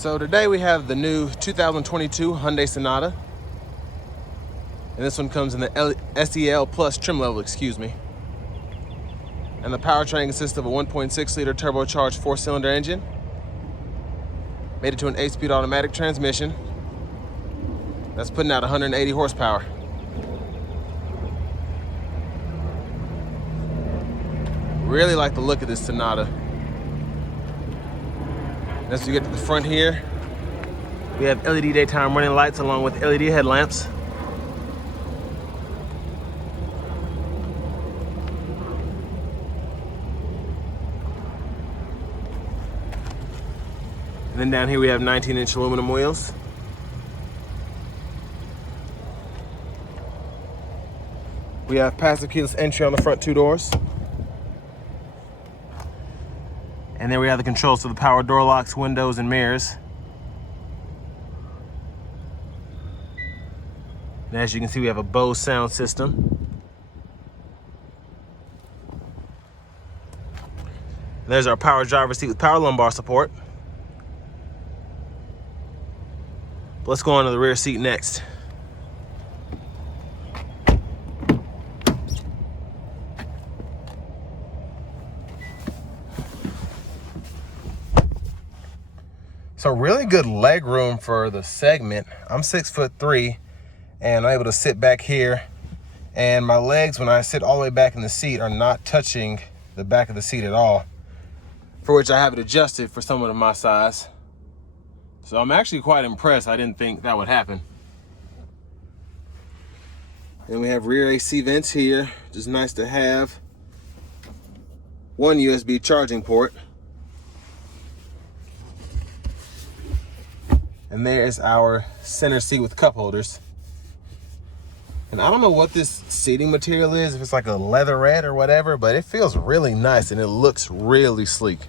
So today we have the new 2022 Hyundai Sonata. And this one comes in the SEL Plus trim level, excuse me. And the powertrain consists of a 1.6 liter turbocharged 4-cylinder engine, made it to an 8-speed automatic transmission. That's putting out 180 horsepower. Really like the look of this Sonata. As we get to the front here, we have LED daytime running lights along with LED headlamps. And then down here we have 19-inch aluminum wheels. We have passive keyless entry on the front two doors. And then we have the controls for the power door locks, windows, and mirrors. And as you can see, we have a Bose sound system. There's our power driver's seat with power lumbar support. Let's go on to the rear seat next. So really good leg room for the segment. I'm 6'3", and I'm able to sit back here, and my legs, when I sit all the way back in the seat, are not touching the back of the seat at all, for which I have it adjusted for someone of my size. So I'm actually quite impressed. I didn't think that would happen. And we have rear AC vents here, which is nice to have. One USB charging port. And there's our center seat with cup holders. And I don't know what this seating material is, if it's like a leatherette or whatever, but it feels really nice and it looks really sleek.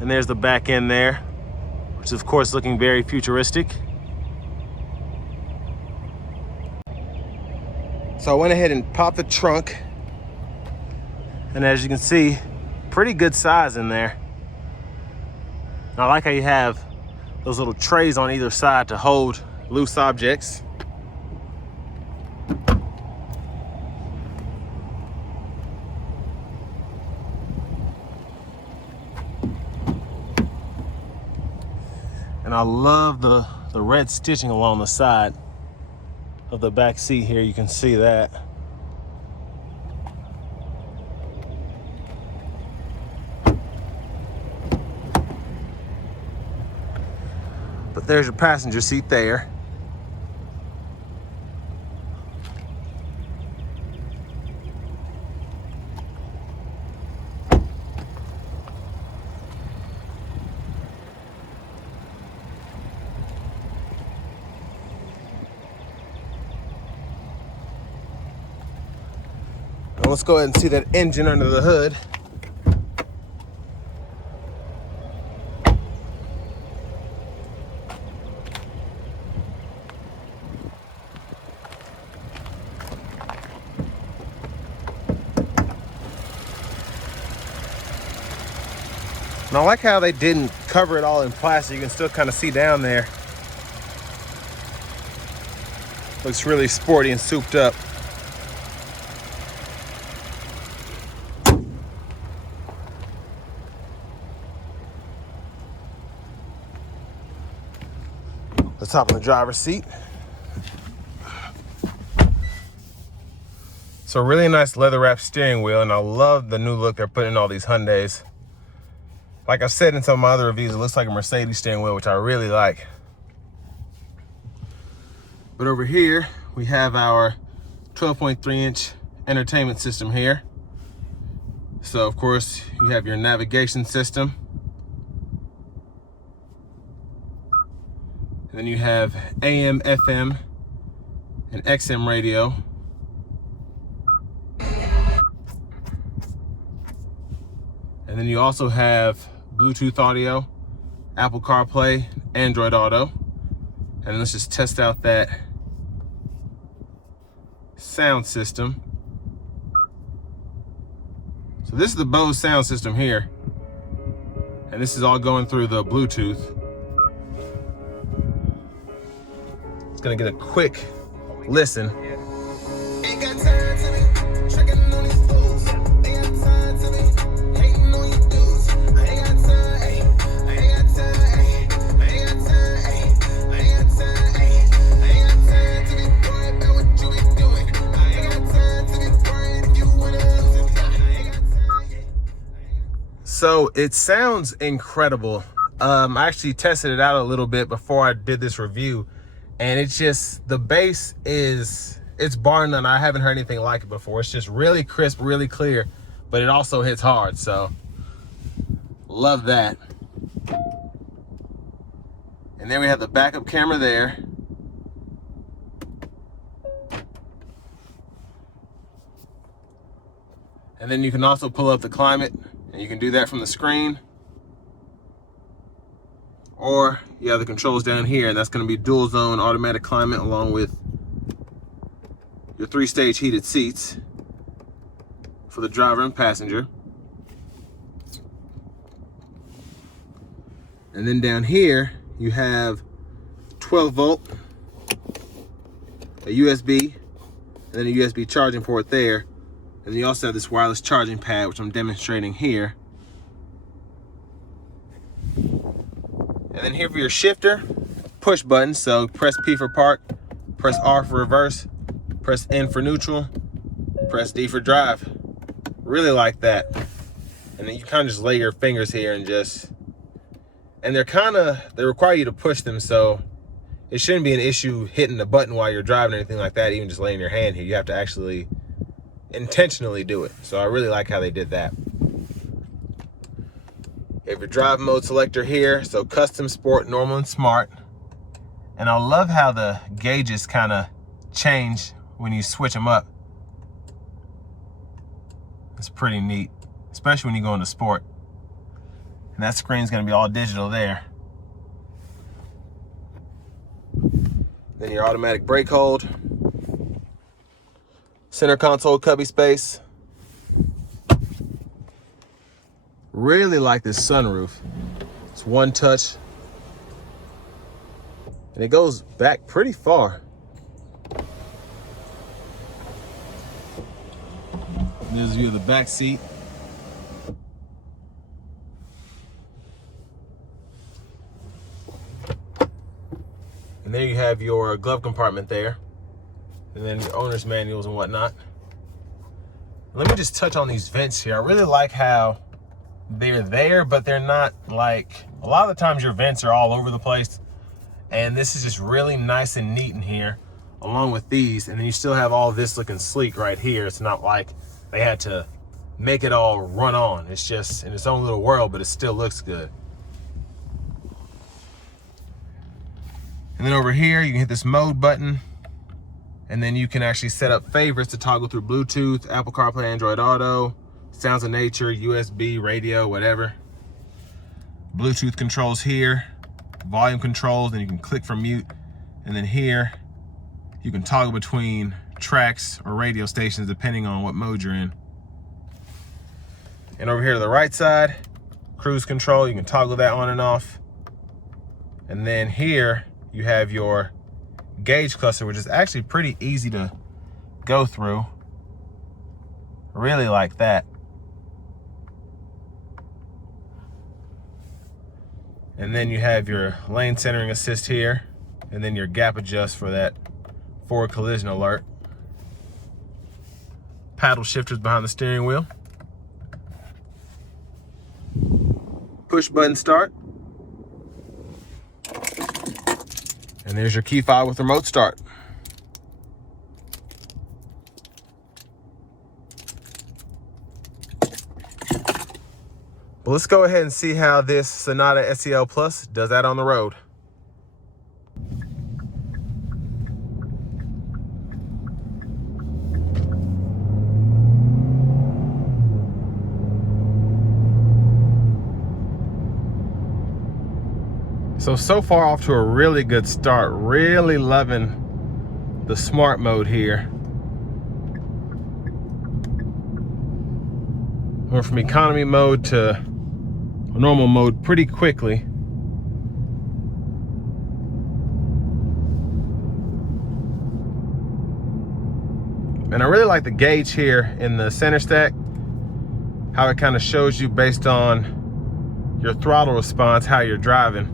And there's the back end there, which is of course looking very futuristic. So I went ahead and popped the trunk, and as you can see, pretty good size in there. And I like how you have those little trays on either side to hold loose objects. And I love the red stitching along the side of the back seat here. You can see that. But there's your passenger seat there. Now let's go ahead and see that engine under the hood. And I like how they didn't cover it all in plastic. You can still kind of see down there. Looks really sporty and souped up. The top of the driver's seat. So really nice leather wrap steering wheel, and I love the new look they're putting in all these Hyundais. Like I've said in some of my other reviews, it looks like a Mercedes steering wheel, which I really like. But over here, we have our 12.3-inch entertainment system here. So of course, you have your navigation system. And then you have AM, FM, and XM radio. And then you also have Bluetooth audio, Apple CarPlay, Android Auto. And let's just test out that sound system. So this is the Bose sound system here. And this is all going through the Bluetooth. It's gonna get a quick listen. So it sounds incredible. I actually tested it out a little bit before I did this review, and it's just, the bass it's bar none. I haven't heard anything like it before. It's just really crisp, really clear, but it also hits hard, so love that. And then we have the backup camera there. And then you can also pull up the climate, and you can do that from the screen. Or you have the controls down here, and that's going to be dual zone automatic climate along with your 3-stage heated seats for the driver and passenger. And then down here you have 12 volt, a USB, and then a USB charging port there. And you also have this wireless charging pad, which I'm demonstrating here. And then here for your shifter, push button. So press P for park, press R for reverse, press N for neutral, press D for drive. Really like that. And then you kind of just lay your fingers here and just, and they require you to push them, so it shouldn't be an issue hitting the button while you're driving or anything like that, even just laying your hand here. You have to actually intentionally do it. So I really like how they did that. You have your drive mode selector here, so custom, sport, normal, and smart. And I love how the gauges kind of change when you switch them up. It's pretty neat, especially when you go into sport. And that screen's gonna be all digital there. Then your automatic brake hold. Center console cubby space. Really like this sunroof. It's one touch. And it goes back pretty far. There's a view of the back seat. And there you have your glove compartment there. And then your owner's manuals and whatnot. Let me just touch on these vents here. I really like how they're there, but they're not like, a lot of the times your vents are all over the place. And this is just really nice and neat in here, along with these. And then you still have all this looking sleek right here. It's not like they had to make it all run on. It's just in its own little world, but it still looks good. And then over here, you can hit this mode button. And then you can actually set up favorites to toggle through Bluetooth, Apple CarPlay, Android Auto, sounds of nature, USB, radio, whatever. Bluetooth controls here, volume controls, and you can click for mute. And then here, you can toggle between tracks or radio stations depending on what mode you're in. And over here to the right side, cruise control, you can toggle that on and off. And then here, you have your gauge cluster, which is actually pretty easy to go through. Really like that. And then you have your lane centering assist here, and then your gap adjust for that forward collision alert. Paddle shifters behind the steering wheel. Push button start. And there's your key fob with remote start. Well, let's go ahead and see how this Sonata SEL Plus does that on the road. So far off to a really good start. Really loving the smart mode here. Went from economy mode to normal mode pretty quickly. And I really like the gauge here in the center stack, how it kind of shows you based on your throttle response, how you're driving.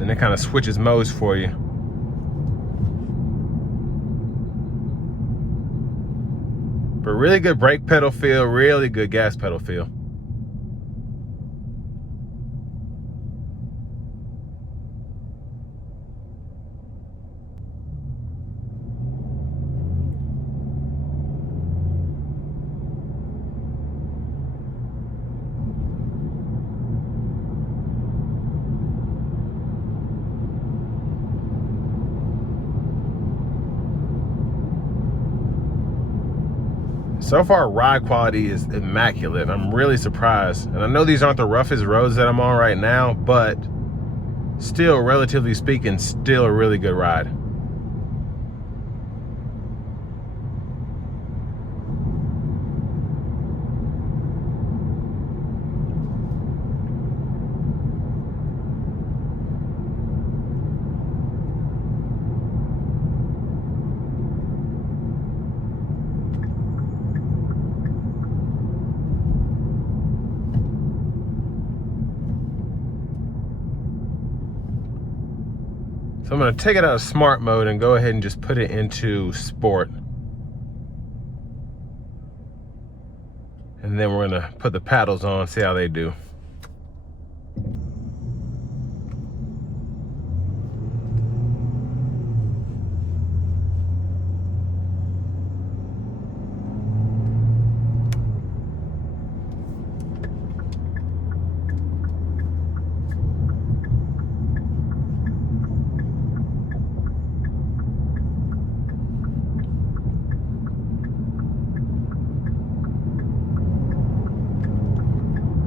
And it kind of switches modes for you. But really good brake pedal feel, really good gas pedal feel. So far, ride quality is immaculate. I'm really surprised. And I know these aren't the roughest roads that I'm on right now, but still, relatively speaking, still a really good ride. So I'm going to take it out of smart mode and go ahead and just put it into sport. And then we're going to put the paddles on, see how they do.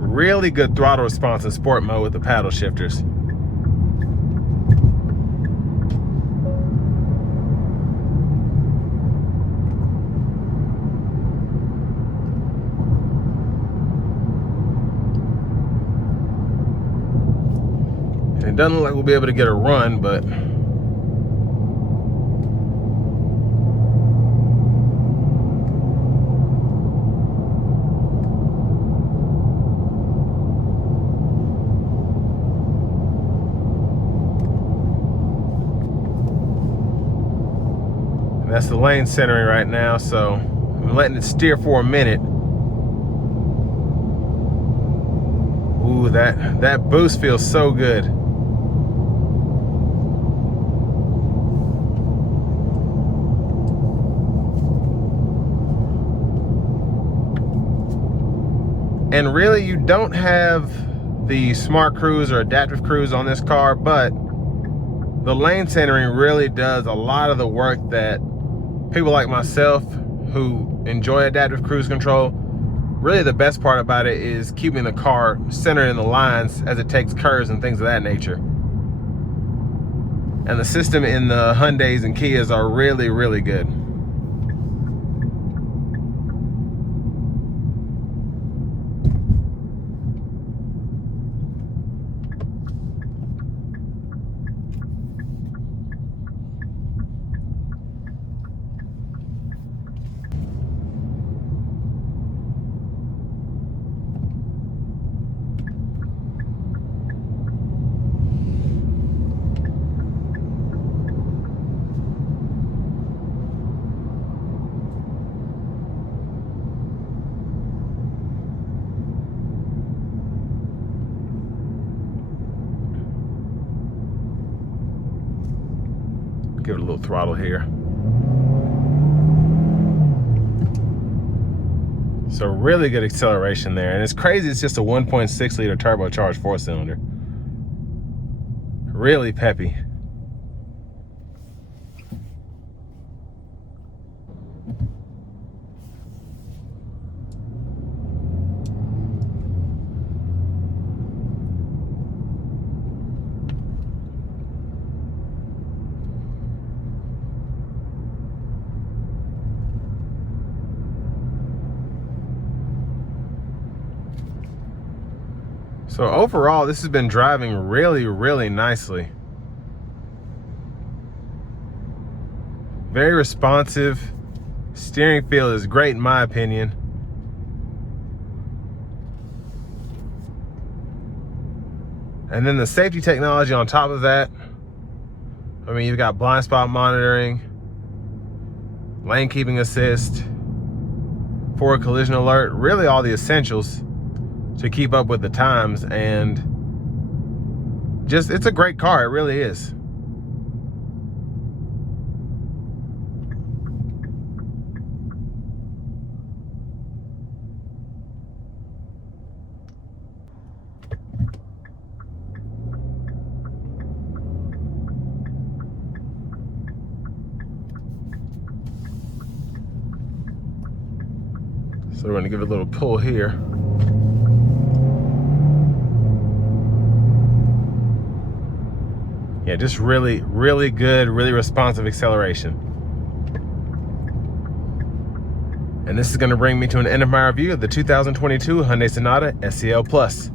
Really good throttle response in sport mode with the paddle shifters. And it doesn't look like we'll be able to get a run, but that's the lane centering right now, so I'm letting it steer for a minute. Ooh, that boost feels so good. And really, you don't have the smart cruise or adaptive cruise on this car, but the lane centering really does a lot of the work that people like myself who enjoy adaptive cruise control. Really the best part about it is keeping the car centered in the lines as it takes curves and things of that nature. And the system in the Hyundais and Kias are really, really good. Give it a little throttle here. So really good acceleration there. And it's crazy, it's just a 1.6 liter turbocharged 4-cylinder. Really peppy. So overall, this has been driving really, really nicely. Very responsive. Steering feel is great in my opinion. And then the safety technology on top of that. I mean, you've got blind spot monitoring, lane keeping assist, forward collision alert, really all the essentials to keep up with the times. And just, it's a great car, it really is. So we're gonna give it a little pull here. Yeah, just really, really good, really responsive acceleration. And this is gonna bring me to an end of my review of the 2022 Hyundai Sonata SEL Plus.